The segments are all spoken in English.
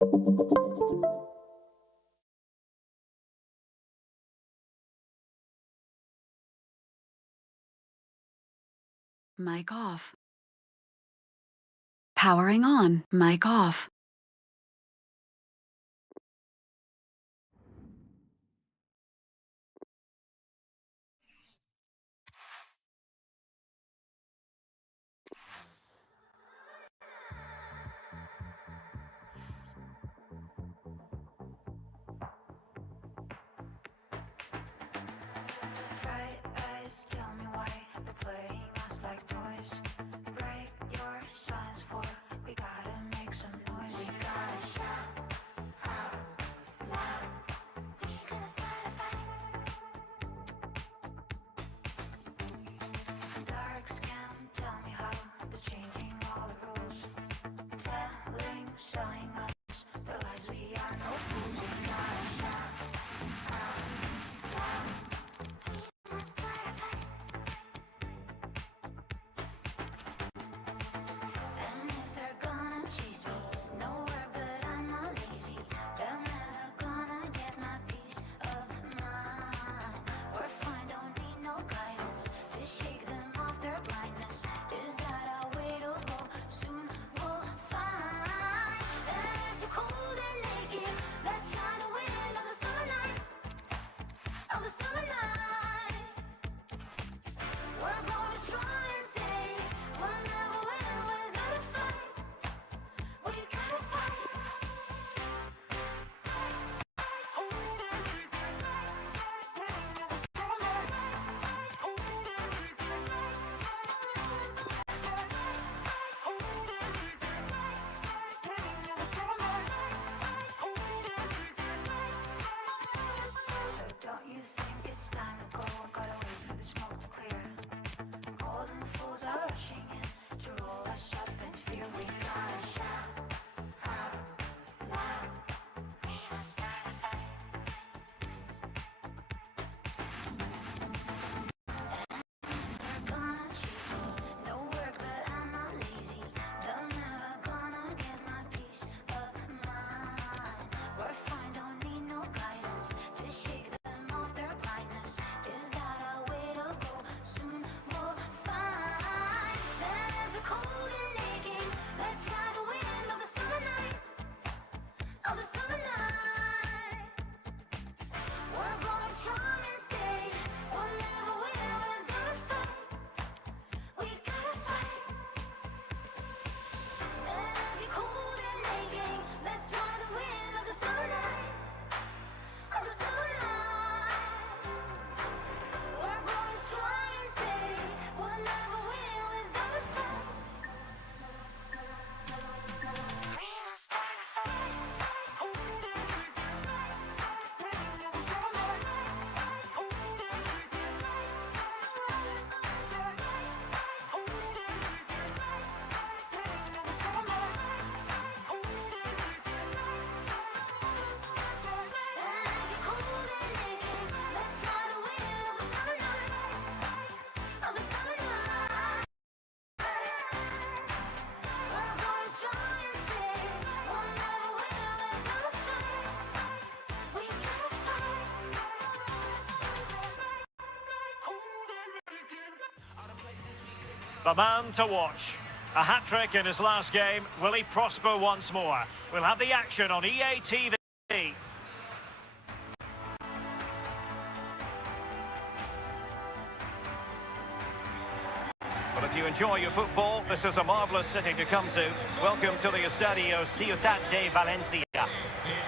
Mic off. Powering on. Mic off. Bright eyes tell me why they're playing us like toys. Break your silence for we gotta make some noise. We gotta shout out loud. We gonna start a fight. Dark skin tell me how they're changing all the rules. Telling, selling us their lies. We are no fools. We gotta shout out loud. And if they're gonna chase me, no work, but I'm not lazy. They're never gonna get my peace of mind. We're fine, don't need no guidance to shake them off their blindness. Is that our way to go? Soon we'll find. And if you're cold and naked, let's fly the wind of the summer night. Of the summer night. We're going to try and stay. We'll never win without a fight. We gotta fight. So don't you think it's time to go? Gotta wait for the smoke to clear. Golden fools are rushing in to roll us up in fear. We gotta shout out loud. We must start a fight. They're gonna chase me, no work, but I'm not lazy. They're never gonna get my peace of mind. We're fine, don't need no guidance to shake them off their blindness. Is that our way to go? Soon we'll find. And if we're cold and naked, let's ride the wind of the summer night. Of the summer night. We're going strong and stay. We'll never win without a fight. We gotta fight. And if you're cold and naked, let's ride the wind of the summer night. Of the summer night. We're going strong and stay. We'll never win without a fight. We must start a fight. The man to watch. A hat-trick in his last game. Will he prosper once more? We'll have the action on EA TV. Well, if you enjoy your football, this is a marvellous city to come to. Welcome to the Estadio Ciutat de Valencia.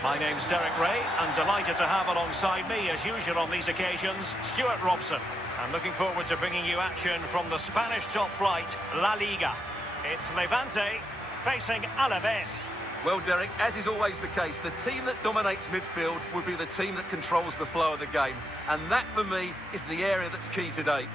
My name's Derek Ray, and delighted to have alongside me, as usual on these occasions, Stuart Robson. I'm looking forward to bringing you action from the Spanish top flight, La Liga. It's Levante facing Alaves. Well, Derek, as is always the case, the team that dominates midfield will be the team that controls the flow of the game. And that, for me, is the area that's key today.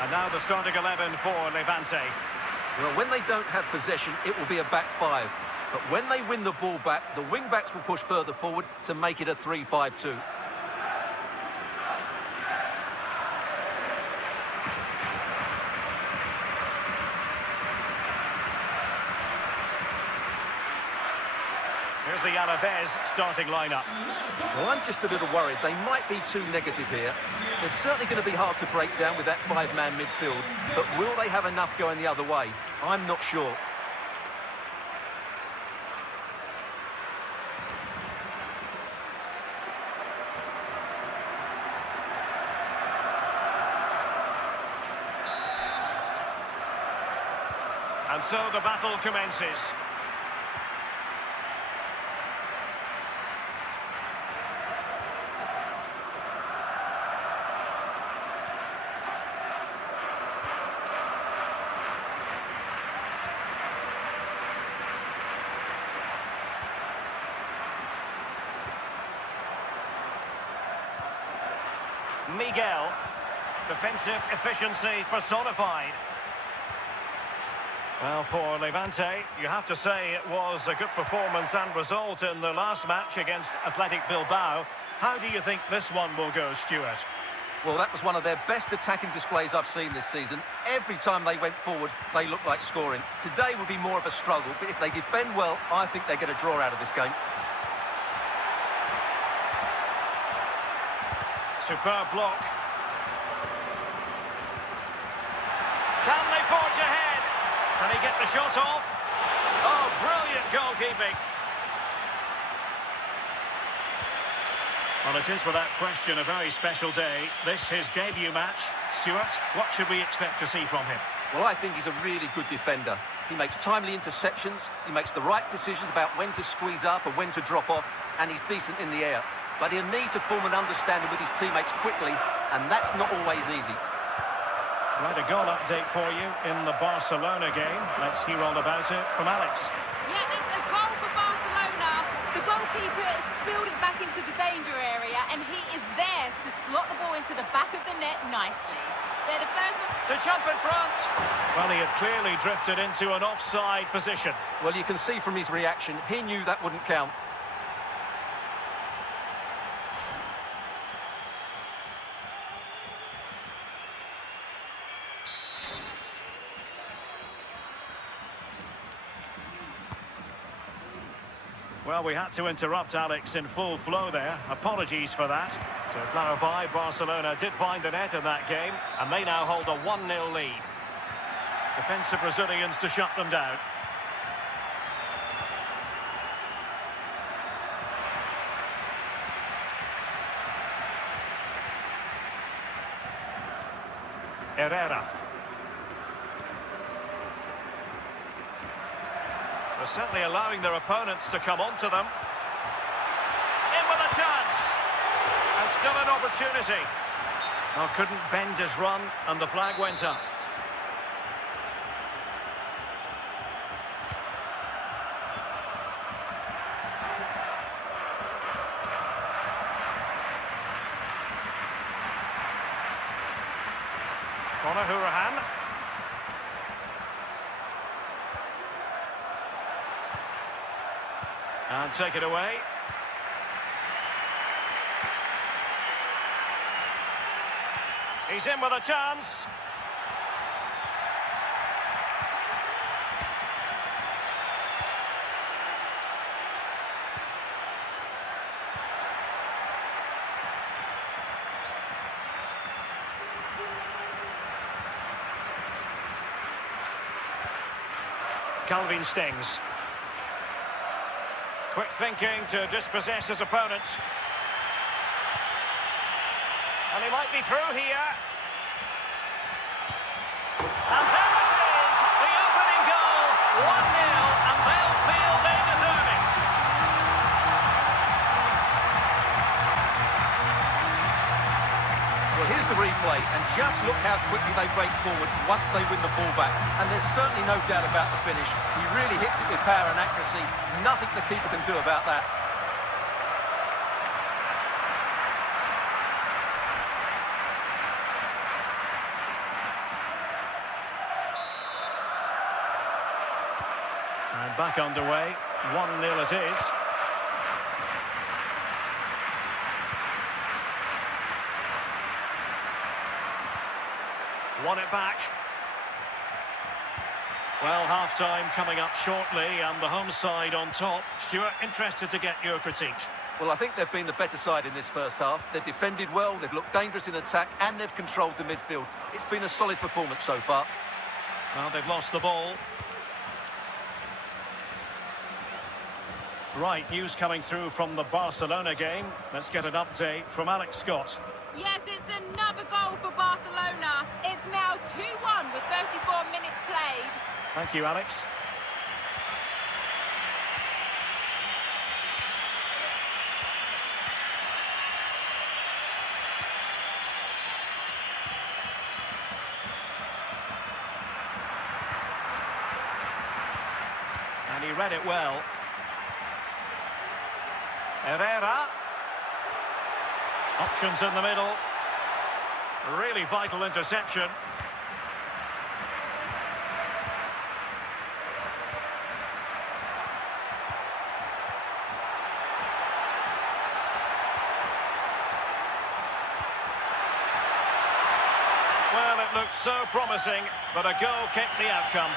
And now the starting 11 for Levante. Well, when they don't have possession, it will be a back five. But when they win the ball back, the wing-backs will push further forward to make it a 3-5-2. Here's the Alaves starting lineup. Well, I'm just a little worried. They might be too negative here. They're certainly going to be hard to break down with that five-man midfield. But will they have enough going the other way? I'm not sure. And so the battle commences. Miguel, defensive efficiency personified. Well, for Levante, you have to say it was a good performance and result in the last match against Athletic Bilbao. How do you think this one will go, Stuart? Well, that was one of their best attacking displays I've seen this season. Every time they went forward, they looked like scoring. Today will be more of a struggle, but if they defend well, I think they get a draw out of this game. Superb block. Can they forge ahead? Can he get the shot off? Oh, brilliant goalkeeping. Well, it is without question a very special day. This his debut match. Stuart, what should we expect to see from him? Well, I think he's a really good defender. He makes timely interceptions, he makes the right decisions about when to squeeze up and when to drop off, and he's decent in the air. But he'll need to form an understanding with his teammates quickly, and that's not always easy. Right, a goal update for you in the Barcelona game. Let's hear all about it from Alex. Yeah, it's a goal for Barcelona. The goalkeeper has spilled it back into the danger area, and he is there to slot the ball into the back of the net nicely. They're the first To jump in front. Well, he had clearly drifted into an offside position. Well, you can see from his reaction, he knew that wouldn't count. Well, we had to interrupt Alex in full flow there. Apologies for that. To clarify, Barcelona did find the net in that game, and they now hold a 1-0 lead. Defensive Brazilians to shut them down. Herrera. They're certainly allowing their opponents to come onto them. In with a chance. And still an opportunity. Well, couldn't bend his run, and the flag went up. Conor Hourihane. And take it away. He's in with a chance. Calvin Stings. Quick thinking to dispossess his opponent. And he might be through here. And there it is! The opening goal! 1-0, and they'll feel they deserve it. Well, here's the replay, and just look how quickly they break forward once they win the ball back. And there's certainly no doubt about the finish. He really hits it with power and accuracy. Nothing the keeper can do about that. back underway. 1-0 it is. Won it back. Well, half-time coming up shortly and the home side on top. Stuart, interested to get your critique. Well, I think they've been the better side in this first half. They've defended well, they've looked dangerous in attack, and they've controlled the midfield. It's been a solid performance so far. Well, they've lost the ball. Right, news coming through from the Barcelona game. Let's get an update from Alex Scott. Yes, it's another goal for Barcelona. It's now 2-1 with 34 minutes played. Thank you, Alex. And he read it well. Herrera. Options in the middle. Really vital interception. Well, it looked so promising, but a goal kept the outcome.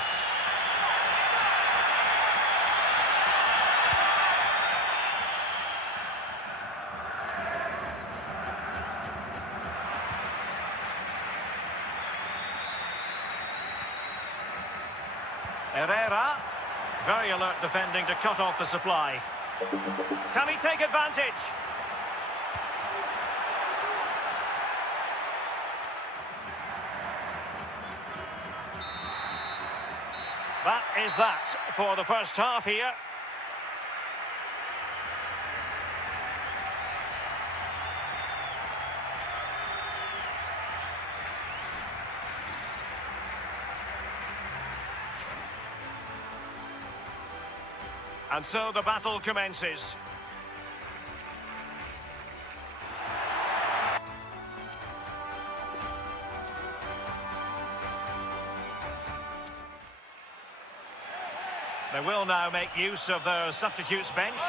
Herrera, very alert defending to cut off the supply. Can he take advantage? That is that for the first half here. And so the battle commences. They will now make use of their substitutes bench.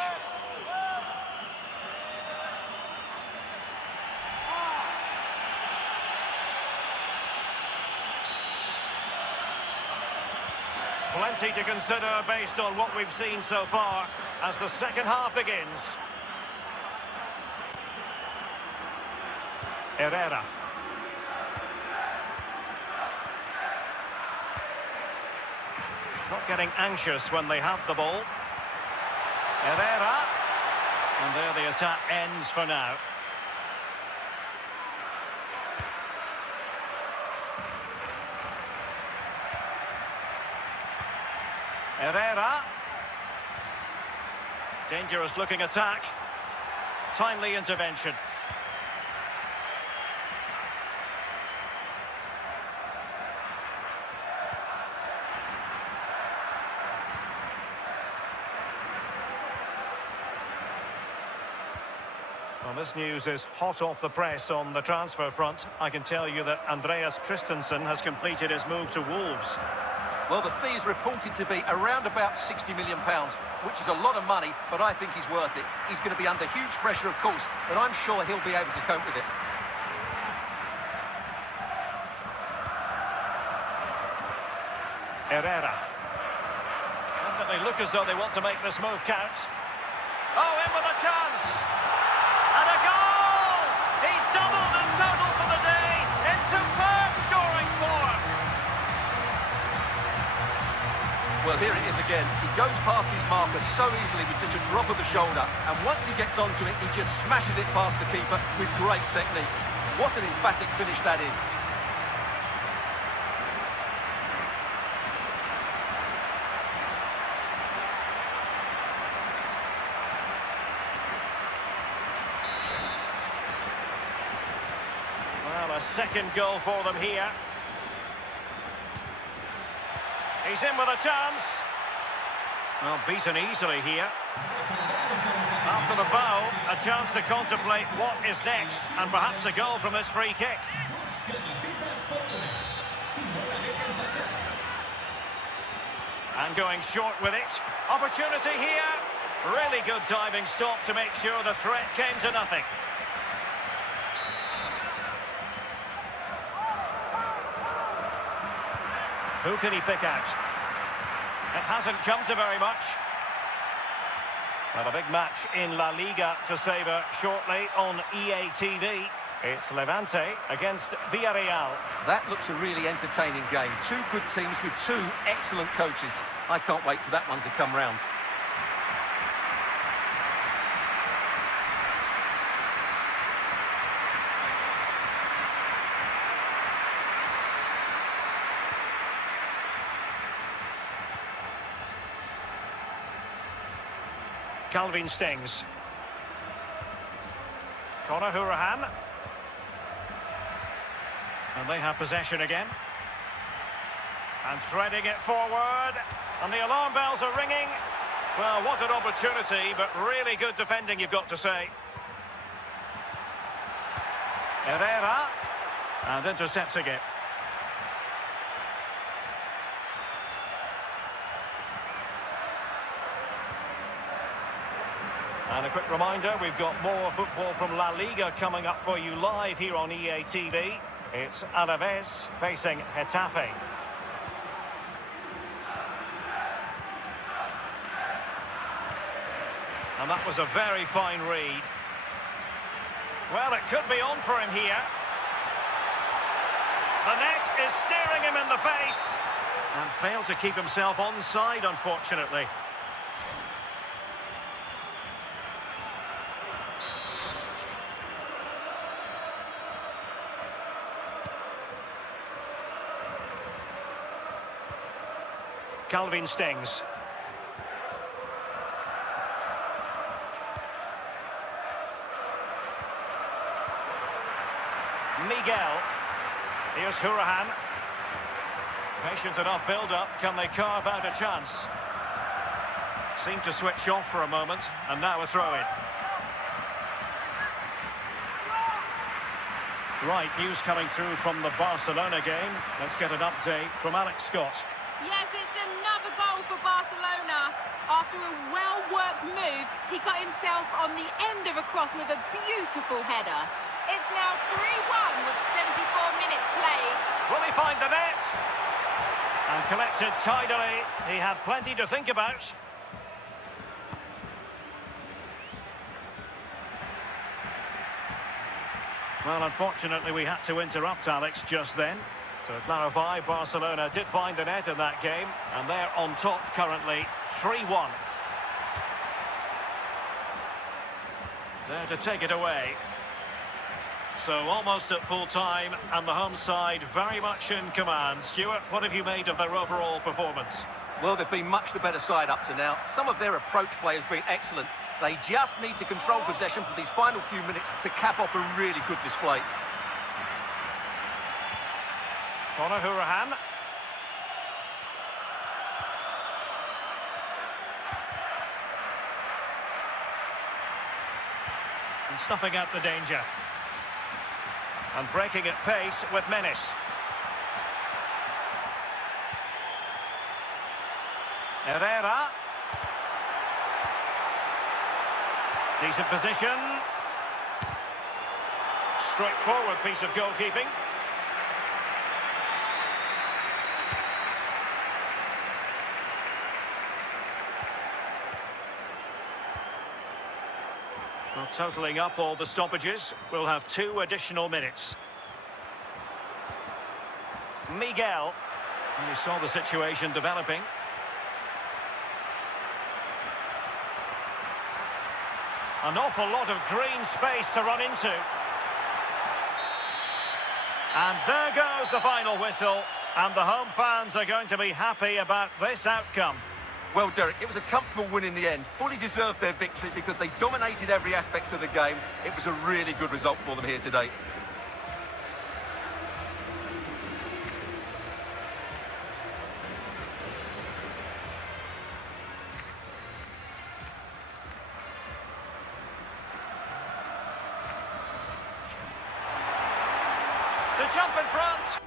Plenty to consider based on what we've seen so far as the second half begins. Herrera. Not getting anxious when they have the ball. Herrera. And there the attack ends for now. Herrera. Dangerous looking attack. Timely intervention. Well, this news is hot off the press on the transfer front. I can tell you that Andreas Christensen has completed his move to Wolves. Well, the fee is reported to be around about £60 million, which is a lot of money, but I think he's worth it. He's going to be under huge pressure, of course, but I'm sure he'll be able to cope with it. Herrera. Definitely look as though they want to make this move count. Oh, in with a chance! And a goal! He's doubled his total for the day in superb scoring form. Well, here it is again. He goes past his marker so easily with just a drop of the shoulder, and once he gets onto it, he just smashes it past the keeper with great technique. What an emphatic finish that is. Well, a second goal for them here. He's in with a chance. Well, beaten easily here. After the foul, a chance to contemplate what is next, and perhaps a goal from this free kick. And And going short with it. Opportunity here. Really good diving stop to make sure the threat came to nothing. Who can he pick out? It hasn't come to very much. But a big match in La Liga to savour shortly on EA TV. It's Levante against Villarreal. That looks a really entertaining game. Two good teams with two excellent coaches. I can't wait for that one to come round. Calvin Stings. Conor Hourihane. And they have possession again. And threading it forward. And the alarm bells are ringing. Well, what an opportunity, but really good defending, you've got to say. Herrera. And intercepting it. And a quick reminder, we've got more football from La Liga coming up for you live here on EA TV. It's Alaves facing Getafe. And that was a very fine read. Well, it could be on for him here. The net is staring him in the face. And failed to keep himself onside, unfortunately. Calvin Stings. Miguel. Here's Hourihane. Patient enough build-up. Can they carve out a chance? Seemed to switch off for a moment, and now a throw-in. Right, news coming through from the Barcelona game. Let's get an update from Alex Scott. Yes, it's another goal for Barcelona. After a well-worked move, he got himself on the end of a cross with a beautiful header. It's now 3-1 with 74 minutes played. Will he find the net? And collected tidily. He had plenty to think about. Well, unfortunately, we had to interrupt Alex just then. To clarify, Barcelona did find the net in that game, and they're on top currently, 3-1. There to take it away. So almost at full time, and the home side very much in command. Stuart, what have you made of their overall performance? Well, they've been much the better side up to now. Some of their approach play has been excellent. They just need to control possession for these final few minutes to cap off a really good display. Conor Hourihane. And snuffing out the danger. And breaking at pace with menace. Herrera. Decent position. Straightforward piece of goalkeeping. Well, totalling up all the stoppages, we'll have 2 additional minutes. Miguel. And he saw the situation developing. An awful lot of green space to run into. And there goes the final whistle. And the home fans are going to be happy about this outcome. Well, Derek, it was a comfortable win in the end. Fully deserved their victory because they dominated every aspect of the game. It was a really good result for them here today. To jump in front.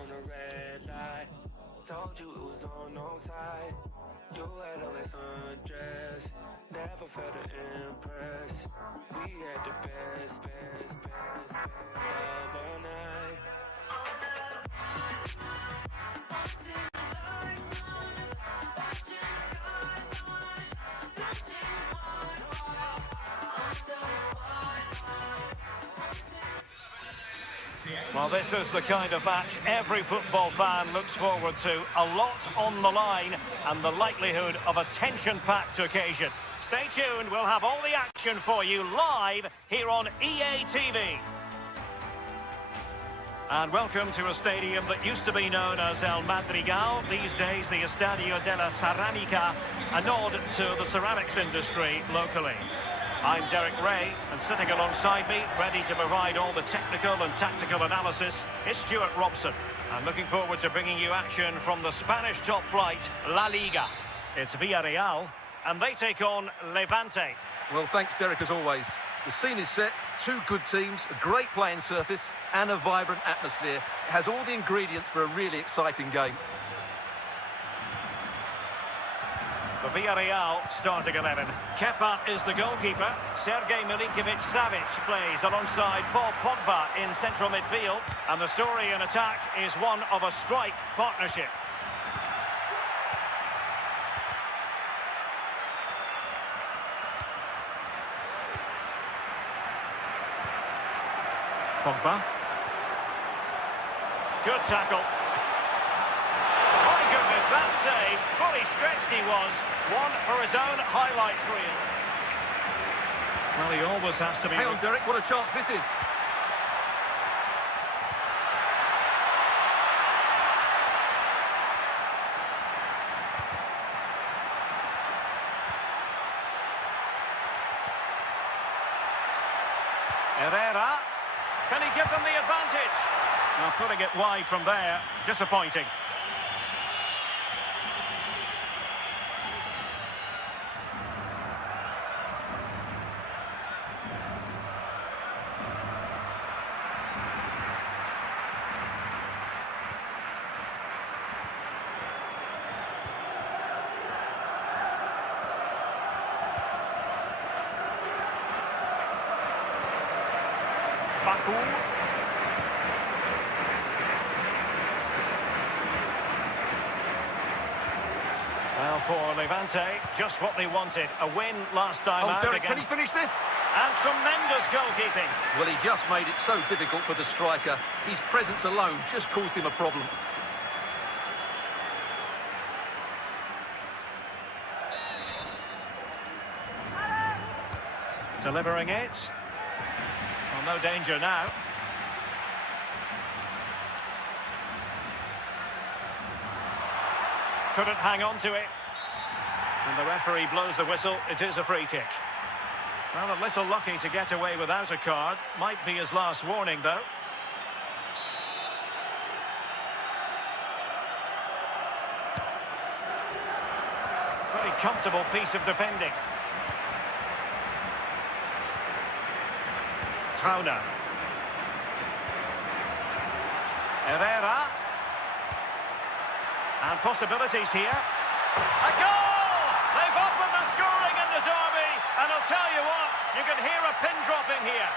on the red light. Told you it was on no side. You had on this undress. Never felt to impress. We had the best love all night. Well, this is the kind of match every football fan looks forward to. A lot on the line and the likelihood of a tension-packed occasion. Stay tuned, we'll have all the action for you live here on EA TV. And welcome to a stadium that used to be known as El Madrigal, these days the Estadio de la Ceramica, a nod to the ceramics industry locally. I'm Derek Ray, and sitting alongside me, ready to provide all the technical and tactical analysis, is Stuart Robson. I'm looking forward to bringing you action from the Spanish top flight, La Liga. It's Villarreal, and they take on Levante. Well, thanks, Derek, as always. The scene is set, two good teams, a great playing surface, and a vibrant atmosphere. It has all the ingredients for a really exciting game. The Villarreal starting 11. Kepa is the goalkeeper. Sergej Milinkovic-Savic plays alongside Paul Pogba in central midfield. And the story in attack is one of a strike partnership. Pogba. Good tackle. My goodness, that save. Fully stretched he was. One for his own highlights reel. Well, he always has to be... Hang on, Derek, what a chance this is. Herrera. Can he give them the advantage? Now, putting it wide from there, disappointing. Baku. Well, for Levante, just what they wanted. A win last time out Derek, against... can he finish this? And tremendous goalkeeping. Well, he just made it so difficult for the striker. His presence alone just caused him a problem. Delivering it. Well, no danger now. Couldn't hang on to it. And the referee blows the whistle. It is a free kick. Well, a little lucky to get away without a card. Might be his last warning, though. Very comfortable piece of defending. Trauner. Herrera. And possibilities here. A goal! They've opened the scoring in the derby. And I'll tell you what, you can hear a pin drop in here.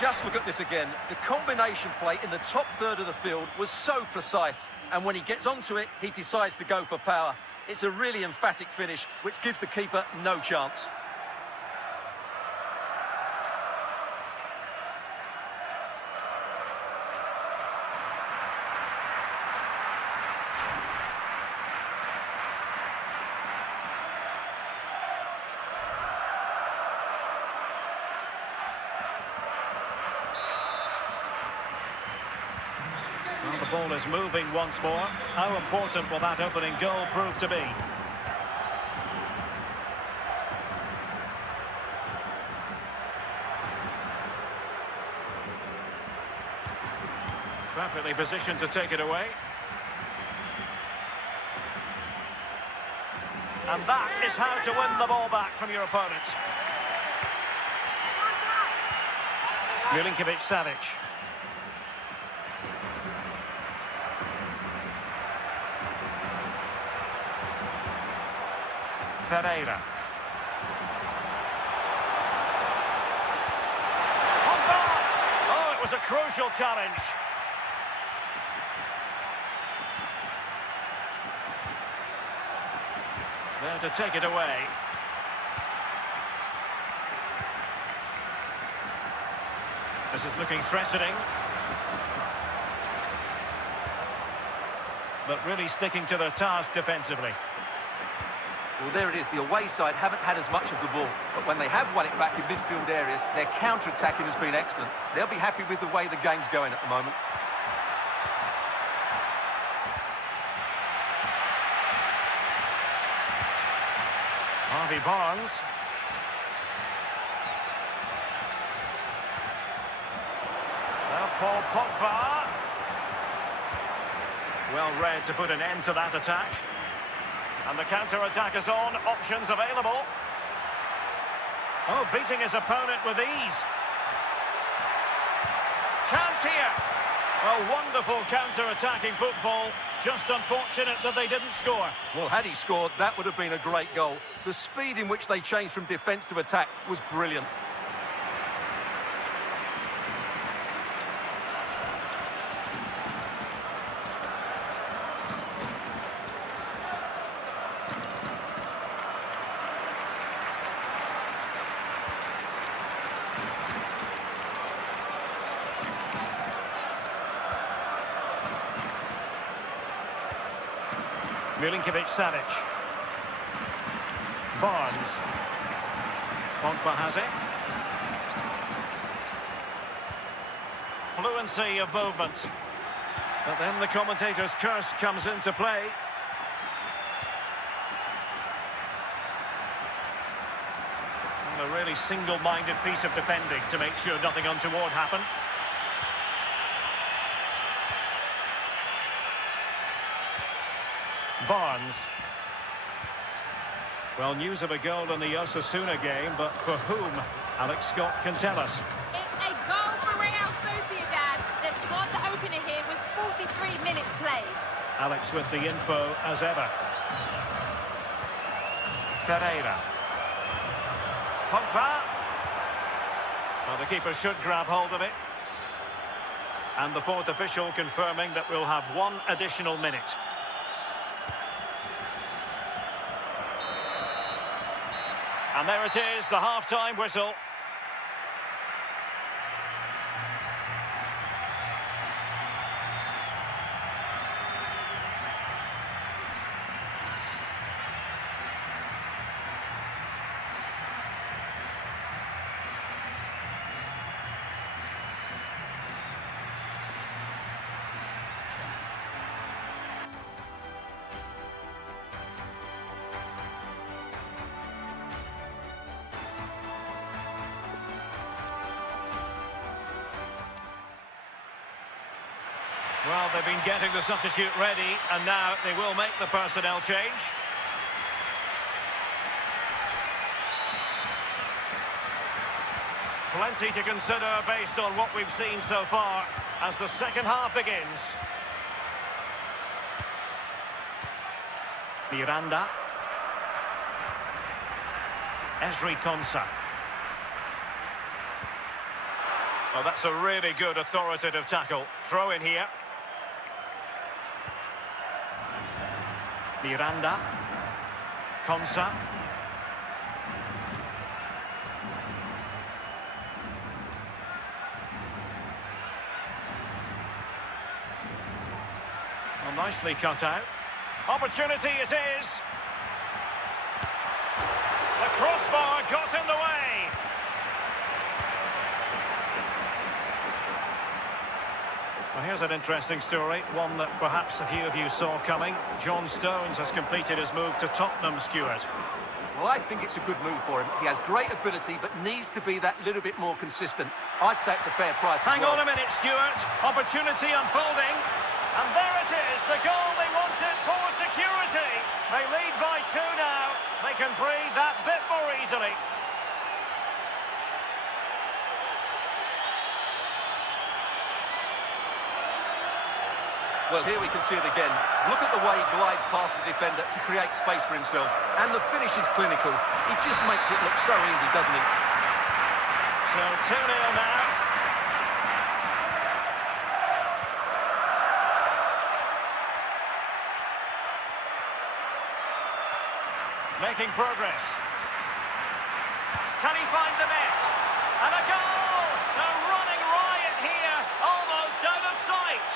Just look at this again. The combination play in the top third of the field was so precise. And when he gets onto it, he decides to go for power. It's a really emphatic finish, which gives the keeper no chance. Well, the ball is moving once more. How important will that opening goal prove to be? Perfectly positioned to take it away. And that is how to win the ball back from your opponent. Milinkovic-Savic. Ferreira. Oh, it was a crucial challenge. There to take it away. This is looking threatening. But really sticking to their task defensively. Well, there it is. The away side haven't had as much of the ball, but when they have won it back in midfield areas, their counter-attacking has been excellent. They'll be happy with the way the game's going at the moment. Harvey Barnes. Now Paul Pogba. Well read to put an end to that attack. And the counter-attack is on. Options available. Oh, beating his opponent with ease. Chance here. Oh, wonderful counter-attacking football. Just unfortunate that they didn't score. Well, had he scored, that would have been a great goal. The speed in which they changed from defence to attack was brilliant. Milinkovic-Savic. Barnes. Pogba has it. Fluency of movement. But then the commentator's curse comes into play. And a really single-minded piece of defending to make sure nothing untoward happened. Barnes. Well, news of a goal in the Osasuna game, but for whom? Alex Scott can tell us. It's a goal for Real Sociedad. They've scored the opener here with 43 minutes played. Alex with the info as ever. Ferreira. Pogba. Well, the keeper should grab hold of it. And the fourth official confirming that we'll have one additional minute. And there it is, the half-time whistle. Well, they've been getting the substitute ready, and now they will make the personnel change. Plenty to consider based on what we've seen so far as the second half begins. Miranda. Ezri Konsa. Oh, that's a really good authoritative tackle. Throw in here. Miranda. Konsa. Well, nicely cut out. Opportunity it is. The crossbar got in the way. Well, here's an interesting story, one that perhaps a few of you saw coming. John Stones has completed his move to Tottenham, Stuart. Well, I think it's a good move for him. He has great ability, but needs to be that little bit more consistent. I'd say it's a fair price as well. Hang on a minute, Stuart. Opportunity unfolding. And there it is, the goal they wanted for security. They lead by 2 now. they can breathe that bit more easily. Well, here we can see it again. Look at the way he glides past the defender to create space for himself. And the finish is clinical. He just makes it look so easy, doesn't he? So 2-0 now. Making progress. Can he find the net? And a goal! A running riot here, almost out of sight.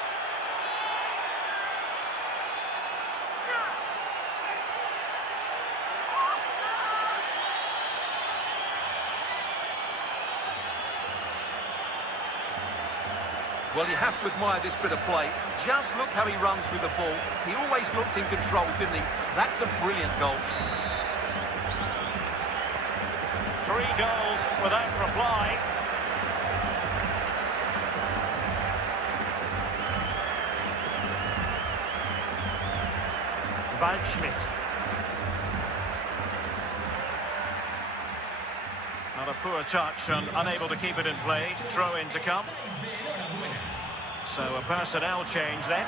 Well, you have to admire this bit of play. Just look how he runs with the ball. He always looked in control, didn't he? That's a brilliant goal. 3 goals without reply. Waldschmidt. Not a poor touch and unable to keep it in play. Throw in to come. So a personnel change then.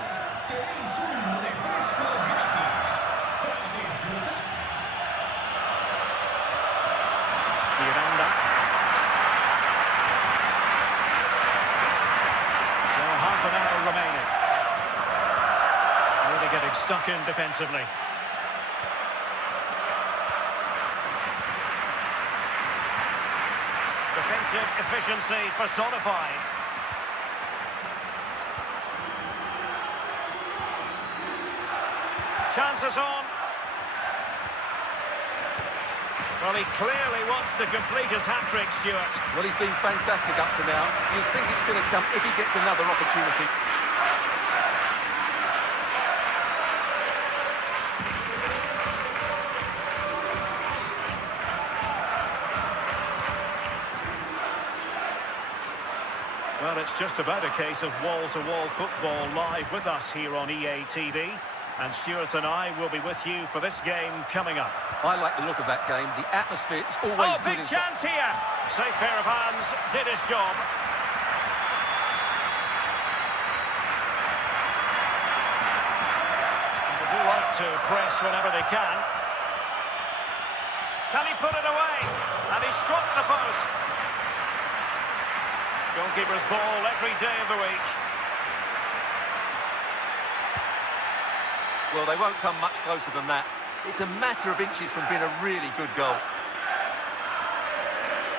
Miranda. So half an hour remaining. Really getting stuck in defensively. Defensive efficiency personified. Chances on. Well, he clearly wants to complete his hat-trick, Stuart. Well, he's been fantastic up to now. You think it's going to come if he gets another opportunity. Well, it's just about a case of wall-to-wall football live with us here on EA TV. And Stuart and I will be with you for this game coming up. I like the look of that game. The atmosphere is always good. Big chance here. Safe pair of hands, did his job. And they do like to press whenever they can. Can he put it away? And he struck the post. Goalkeeper's ball every day of the week. Well, they won't come much closer than that. It's a matter of inches from being a really good goal.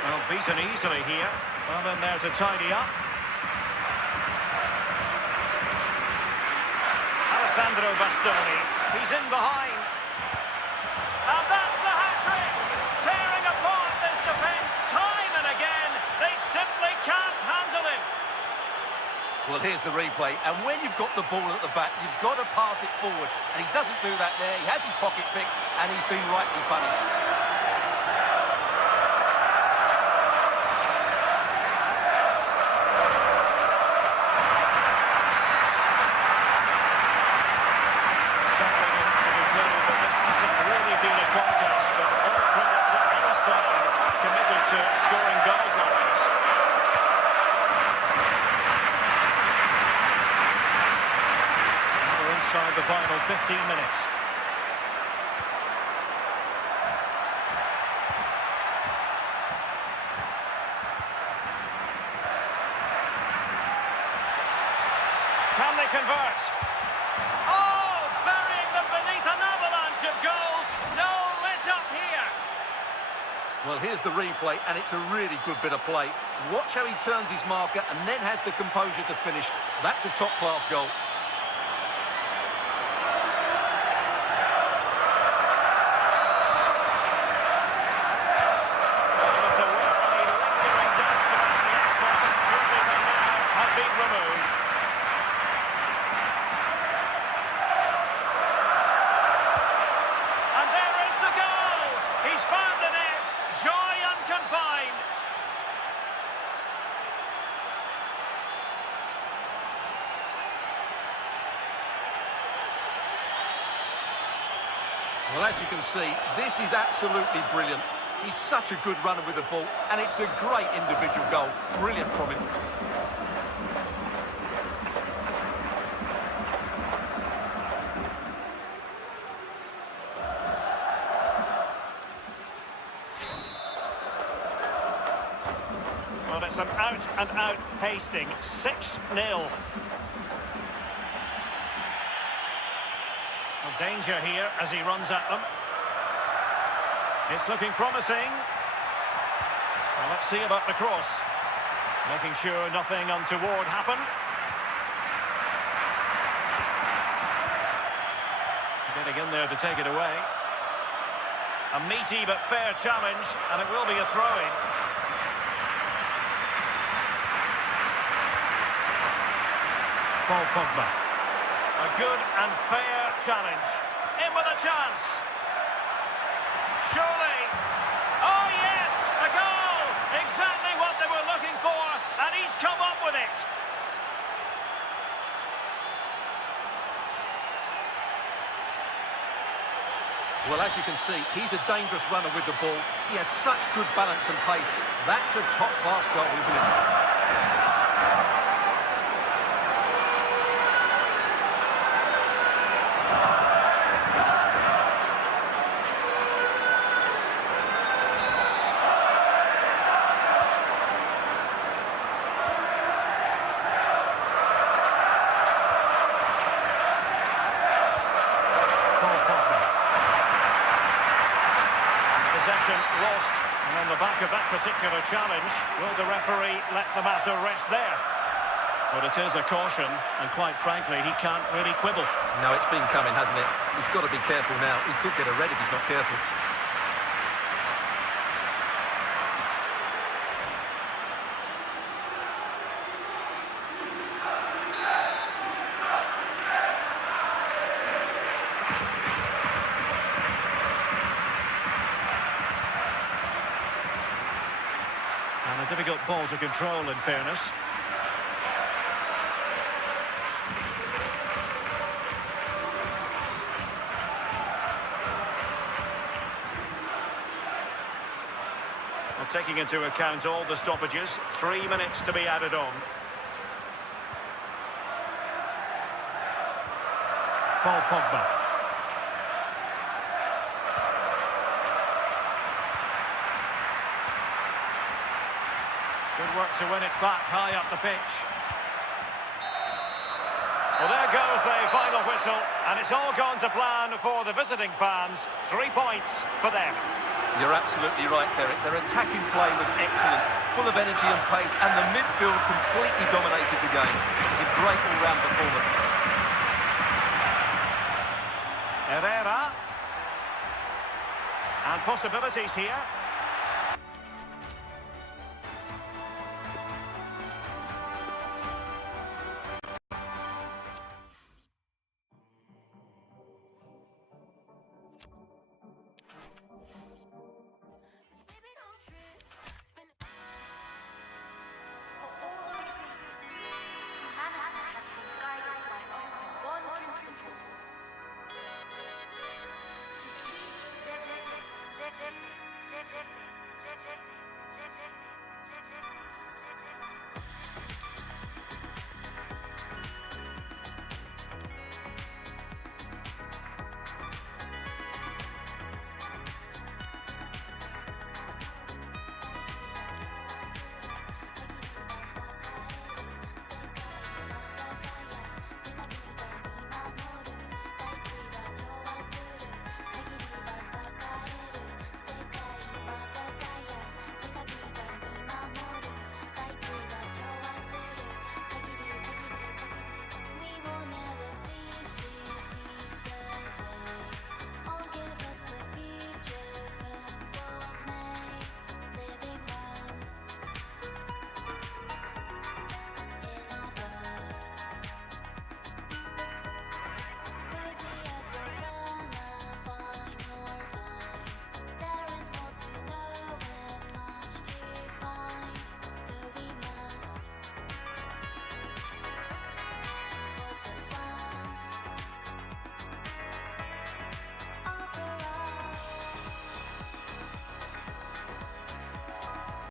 Well, beaten easily here. Well, in there to tidy up. Alessandro Bastoni. He's in behind. And that's the hat-trick! Tearing apart this defence time and again. They simply can't handle him. Well, here's the replay, and when you've got the ball at the back, you've got to pass it forward, and he doesn't do that there. He has his pocket picked, and he's been rightly punished. Something to be told that this hasn't really been a contest, but all credit to any side committed to scoring goals like this. Inside the final 15 minutes. Can they convert? Oh, burying them beneath an avalanche of goals. No let up here. Well, here's the replay, and it's a really good bit of play. Watch how he turns his marker and then has the composure to finish. That's a top-class goal. as you can see, this is absolutely brilliant. He's such a good runner with the ball, and it's a great individual goal. Brilliant from him. Well, it's an out-and-out pasting. 6-0. Well, danger here as he runs at them. It's looking promising. Well, let's see about the cross. Making sure nothing untoward happened. Getting in there to take it away. A meaty but fair challenge, and it will be a throw-in. Paul Pogba. A good and fair challenge. In with a chance. Surely. Oh yes, a goal! Exactly what they were looking for, and he's come up with it. Well, as you can see, he's a dangerous runner with the ball. He has such good balance and pace. That's a top-class goal, isn't it? Possession lost, and on the back of that particular challenge, will the referee let the matter rest there? But it is a caution, and quite frankly, he can't really quibble. No, it's been coming, hasn't it? He's got to be careful now. He could get a red if he's not careful. And a difficult ball to control, in fairness. Well, taking into account all the stoppages, 3 minutes to be added on. Paul Pogba. Good work to win it back high up the pitch. Well, there goes the final whistle, and it's all gone to plan for the visiting fans. 3 points for them. You're absolutely right, Derek. Their attacking play was excellent, full of energy and pace, and the midfield completely dominated the game. It was a great all-round performance. Herrera. And possibilities here.